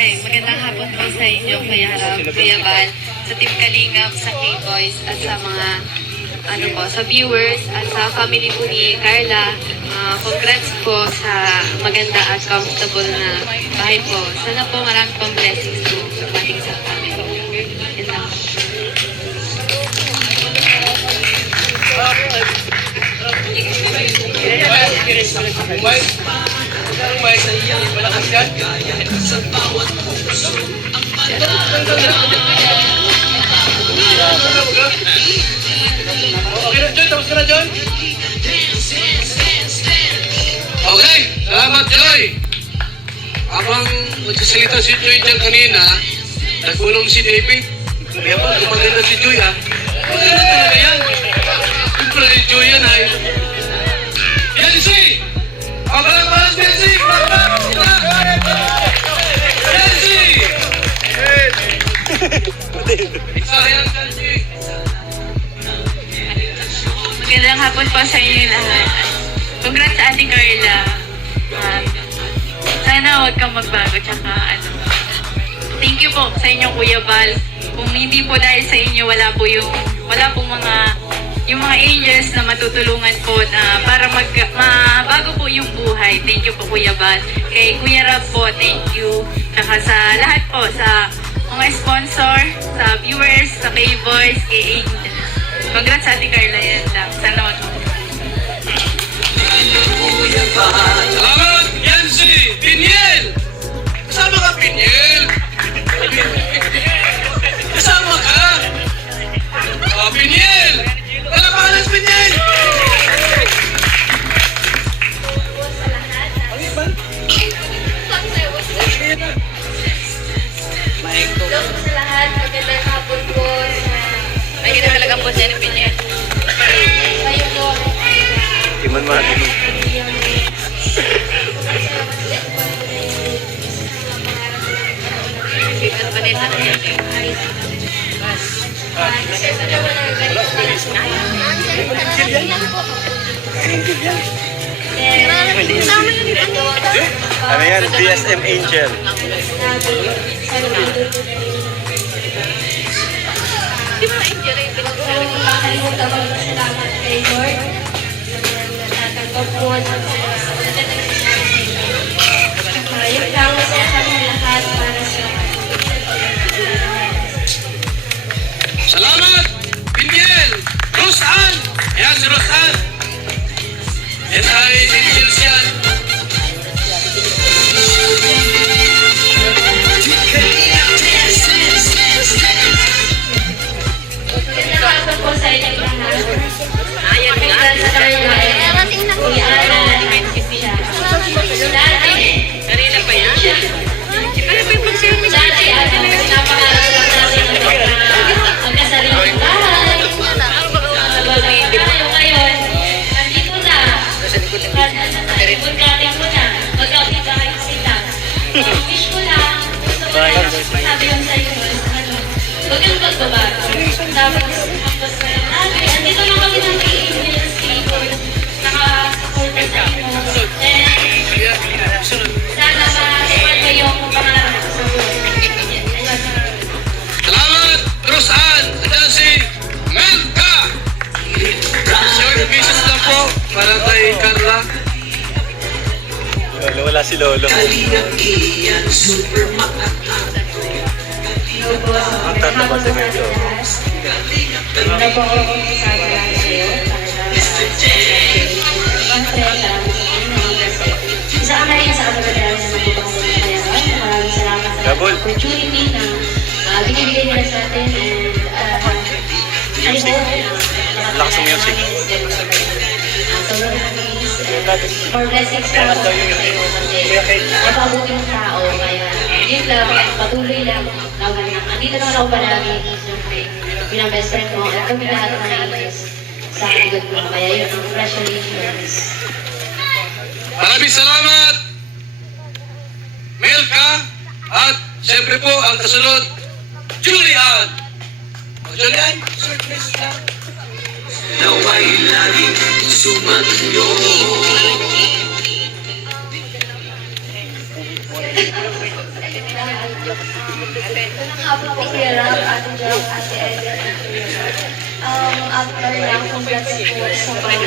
Magandang hapon po sa inyo, Kuya Rab, Kuya Val, sa Team Kalingap, sa K-Boys, at sa mga sa viewers at sa family po ni Carla. Congrats po sa maganda at comfortable na bahay po. Sana po marami pong blessings po sa ating sa family. Yan lang. Okay na, John? Tapos ka na, John? Okay, salamat, Joy. Habang magsasalita si Joy dyan kanina, nagulong si David. Kaya ba, maganda si Joy, ha? Maganda talaga yan. Siyempre, si Joy yan, ay. Yancy! Pabalang palas, Yancy! Yancy! Isa yan, Yancy! Magandang hapon po sa inyo lahat. Congrats sa ating Carla. Sana huwag kang magbago. Tsaka thank you po sa inyo, Kuya Val. Kung hindi po dahil sa inyo, wala pong yung mga angels na matutulungan po para mabago po yung buhay. Thank you po, Kuya Val. Kay Kuya Rab po, thank you. Tsaka sa lahat po, sa mga sponsor, sa viewers, sa K-Boys, kay Angels. Congrats sa ating Carla, yan lang. Sana wag. Salamat, Yancy! Piniel! Kasama ka, Piniel! Kasama ka! Piniel! Kalapanas, Piniel! Hello po sa lahat. Magandang hapon po sa... Ay, ganda talagang po siya ni Piniel. Kayo po. Iman mahal. Ano ba nito? Ano yan? BSM Angel. Di ba Angel yung pinagsasabi ko? Nakalimutan ko salamat kay Lord. Natatanggap po yung tawag sa kami lahat para sa Salamat, Piniel! Rosan! Ayan si Rosan! Yan ay Angels yan. magandang hapon po sa inyong lahat. Ayan nga. Kanina pa yan. Kaya pa yung pag-service. Dati, napangarap lang natin ang kasariling bahay. Ngayon, nandito na. Pagkating ko na. Magkapit bahay sila. Wish ko lang. Gusto ko lang sabi yun sa inyo. Huwag yung pagbabago. Tapos, andito na kami ng Angels Keyboard. Naka-supporter sa inyo. Sana ma-support ko yung pangarap ko sa buhay. Salamat, Rosan! Ayan si Melka! Short pieces lang po para kay Carla. Wala si Lolo. Ang tataba si Medyo. Ano po ako kung kasama lang sa'yo? Sa amarin sa kapagdala na nagpapakasin ng kayaman. Maraming salamat sa Gabol. opportunity na binibigay nila sa atin and Lakas ng music. more blessings ka mo napabuti ng tao. Kaya yun lang, patuloy lang. Andito naman ako palagi. Siyempre, bilang best friend mo at kami lahat ng angels sa likod mo. Kaya yun, ang congratulations. Maraming salamat, Melka, at siyempre po ang kasunod, Julian. Julian, surprise lang. Naway laging sumanyo. hapon po Kuya Ram, Ate Jack, Ate Eden. After na, congrats po sa pag